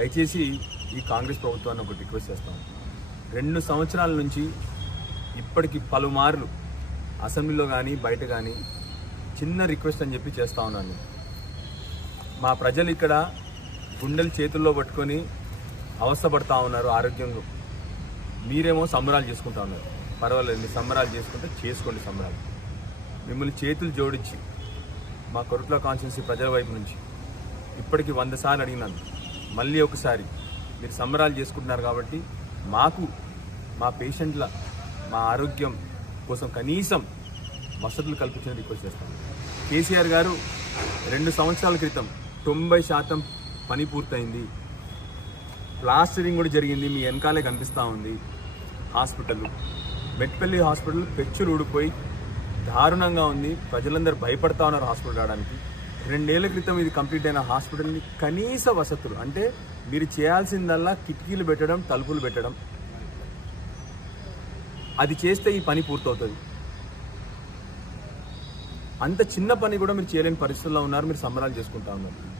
దయచేసి ఈ కాంగ్రెస్ ప్రభుత్వాన్ని ఒకటి రిక్వెస్ట్ చేస్తాను రెండు సంవత్సరాల నుంచి ఇప్పటికి పలుమార్లు అసెంబ్లీలో కానీ బయట కానీ చిన్న రిక్వెస్ట్ అని చెప్పి చేస్తా ఉన్నాను. మా ప్రజలు ఇక్కడ గుండెలు చేతుల్లో పట్టుకొని అవస్థపడతా ఉన్నారు ఆరోగ్యంలో మీరేమో సంబరాలు చేసుకుంటా ఉన్నారు. పర్వాలేదు మీరు సంబరాలు చేసుకుంటే చేసుకోండి సంబరాలు. మిమ్మల్ని చేతులు జోడించి మా కొరట్ల కాన్స్టిట్యున్సీ ప్రజల వైపు నుంచి ఇప్పటికి వంద సార్లు అడిగినాను. మళ్ళీ ఒకసారి మీరు సంబరాలు చేసుకుంటున్నారు కాబట్టి మాకు మా పేషెంట్ల మా ఆరోగ్యం కోసం కనీసం వసతులు కల్పించిన రిక్వెస్ట్ చేస్తాం. కేసీఆర్ గారు రెండు సంవత్సరాల క్రితం తొంభై శాతం పని పూర్తయింది. ప్లాస్టరింగ్ కూడా జరిగింది మీ వెనకాలే కనిపిస్తూ ఉంది హాస్పిటల్. మెట్పల్లి హాస్పిటల్ పెచ్చులు ఊడిపోయి దారుణంగా ఉంది. ప్రజలందరూ భయపడతా ఉన్నారు హాస్పిటల్ రావడానికి. రెండేళ్ళ క్రితం ఇది కంప్లీట్ అయిన హాస్పిటల్ని కనీస వసతులు అంటే మీరు చేయాల్సిందల్లా కిటికీలు పెట్టడం తలుపులు పెట్టడం. అది చేస్తే ఈ పని పూర్తవుతుంది. అంత చిన్న పని కూడా మీరు చేయలేని పరిస్థితుల్లో ఉన్నారు మీరు సంబరాలు చేసుకుంటా ఉన్నారు.